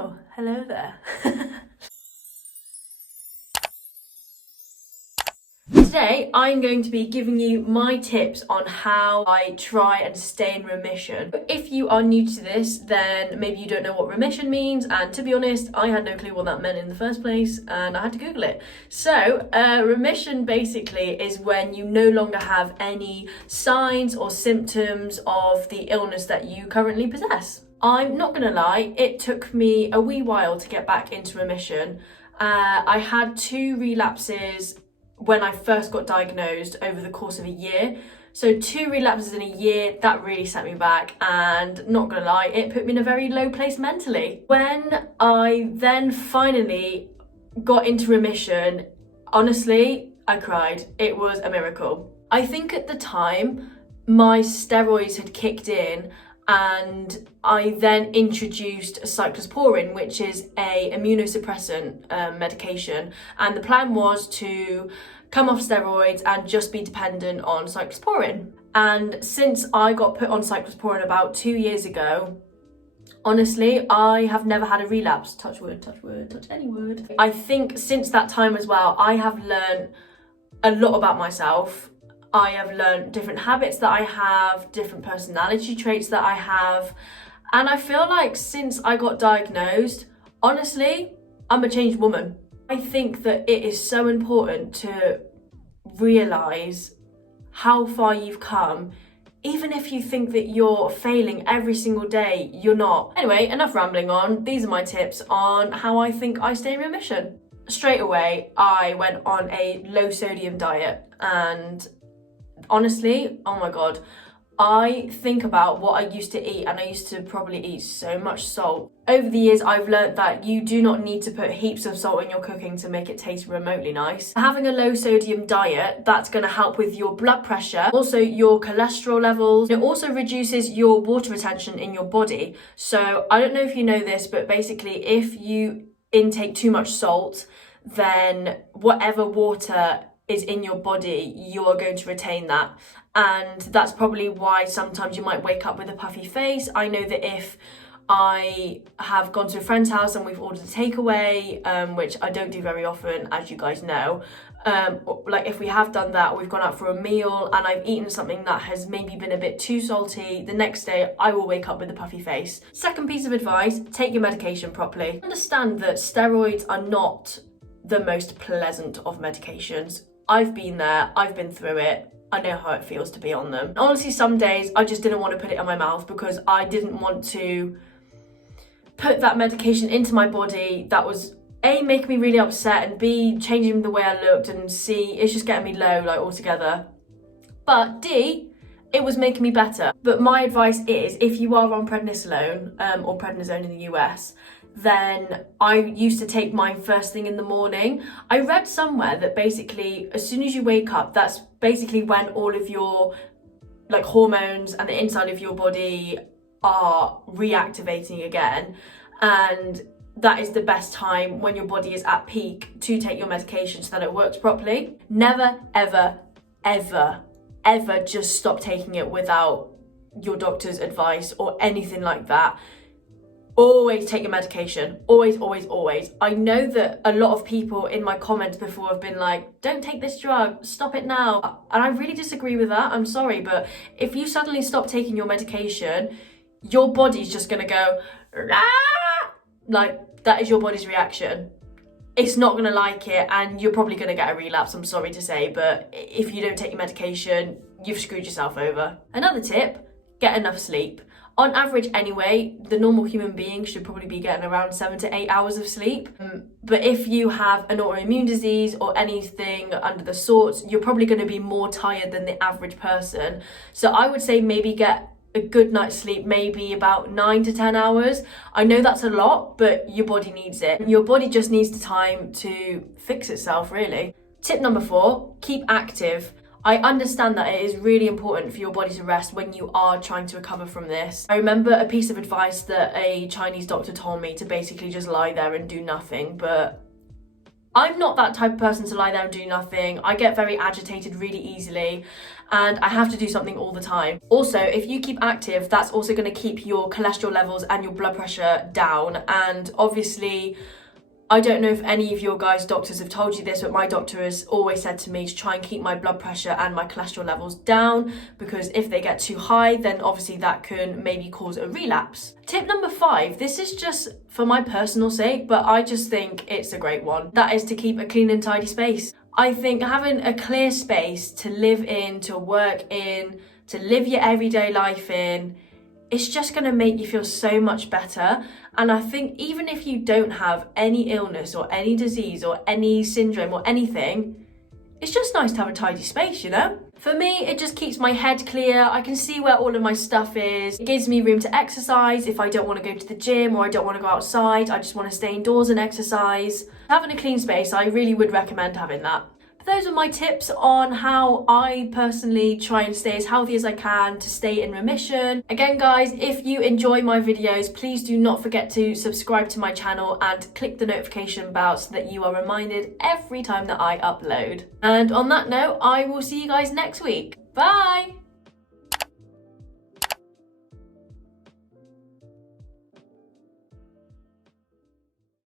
Oh, hello there. Today, I'm going to be giving you my tips on how I try and stay in remission. If you are new to this, then maybe you don't know what remission means, and to be honest, I had no clue what that meant in the first place, and I had to Google it. So, remission basically is when you no longer have any signs or symptoms of the illness that you currently possess. I'm not gonna lie, it took me a wee while to get back into remission. I had 2 relapses when I first got diagnosed over the course of a year. So 2 relapses in a year, that really set me back, and not gonna lie, it put me in a very low place mentally. When I then finally got into remission, honestly, I cried. It was a miracle. I think at the time, my steroids had kicked in, and I then introduced cyclosporin, which is a immunosuppressant medication, and the plan was to come off steroids and just be dependent on cyclosporin. And since I got put on cyclosporin about 2 years ago, honestly, I have never had a relapse. Touch wood, touch wood, touch any wood. I think since that time as well, I have learned a lot about myself. I have learned different habits that I have, different personality traits that I have. And I feel like since I got diagnosed, honestly, I'm a changed woman. I think that it is so important to realise how far you've come. Even if you think that you're failing every single day, you're not. Anyway, enough rambling on. These are my tips on how I think I stay in remission. Straight away, I went on a low sodium diet, and honestly, oh my god, I think about what I used to eat, and I used to probably eat so much salt. Over the years, I've learned that you do not need to put heaps of salt in your cooking to make it taste remotely nice. Having a low sodium diet, that's going to help with your blood pressure, also your cholesterol levels. It also reduces your water retention in your body. So I don't know if you know this, but basically if you intake too much salt, then whatever water is in your body, you are going to retain that. And that's probably why sometimes you might wake up with a puffy face. I know that if I have gone to a friend's house and we've ordered a takeaway, which I don't do very often, as you guys know, like if we have done that, we've gone out for a meal and I've eaten something that has maybe been a bit too salty, the next day I will wake up with a puffy face. Second piece of advice, take your medication properly. Understand that steroids are not the most pleasant of medications. I've been there, I've been through it, I know how it feels to be on them. Honestly, some days I just didn't want to put it in my mouth because I didn't want to put that medication into my body that was A, making me really upset, and B, changing the way I looked, and C, it's just getting me low, like, altogether. But D, it was making me better. But my advice is, if you are on prednisolone, or prednisone in the US, then I used to take mine first thing in the morning. I read somewhere that basically as soon as you wake up, that's basically when all of your like hormones and the inside of your body are reactivating again, and that is the best time when your body is at peak to take your medication so that it works properly. Never, ever, ever, ever just stop taking it without your doctor's advice or anything like that. Always take your medication. Always, always, always. I know that a lot of people in my comments before have been like, don't take this drug, stop it now. And I really disagree with that. I'm sorry, but if you suddenly stop taking your medication, your body's just gonna go, ah! Like, that is your body's reaction. It's not gonna like it, and you're probably gonna get a relapse, I'm sorry to say, but if you don't take your medication, you've screwed yourself over. Another tip, get enough sleep. On average anyway, the normal human being should probably be getting around 7 to 8 hours of sleep. But if you have an autoimmune disease or anything under the sorts, you're probably going to be more tired than the average person. So I would say maybe get a good night's sleep, maybe about 9 to 10 hours. I know that's a lot, but your body needs it. Your body just needs the time to fix itself, really. Tip number 4, keep active. I understand that it is really important for your body to rest when you are trying to recover from this. I remember a piece of advice that a Chinese doctor told me to basically just lie there and do nothing, but I'm not that type of person to lie there and do nothing. I get very agitated really easily and I have to do something all the time. Also, if you keep active, that's also going to keep your cholesterol levels and your blood pressure down. And obviously, I don't know if any of your guys' doctors have told you this, but my doctor has always said to me to try and keep my blood pressure and my cholesterol levels down, because if they get too high, then obviously that can maybe cause a relapse. Tip number 5, this is just for my personal sake, but I just think it's a great one. That is to keep a clean and tidy space. I think having a clear space to live in, to work in, to live your everyday life in, it's just going to make you feel so much better. And I think even if you don't have any illness or any disease or any syndrome or anything, it's just nice to have a tidy space, you know? For me, it just keeps my head clear. I can see where all of my stuff is. It gives me room to exercise if I don't want to go to the gym or I don't want to go outside. I just want to stay indoors and exercise. Having a clean space, I really would recommend having that. Those are my tips on how I personally try and stay as healthy as I can to stay in remission. Again, guys, if you enjoy my videos, please do not forget to subscribe to my channel and click the notification bell so that you are reminded every time that I upload. And on that note, I will see you guys next week. Bye!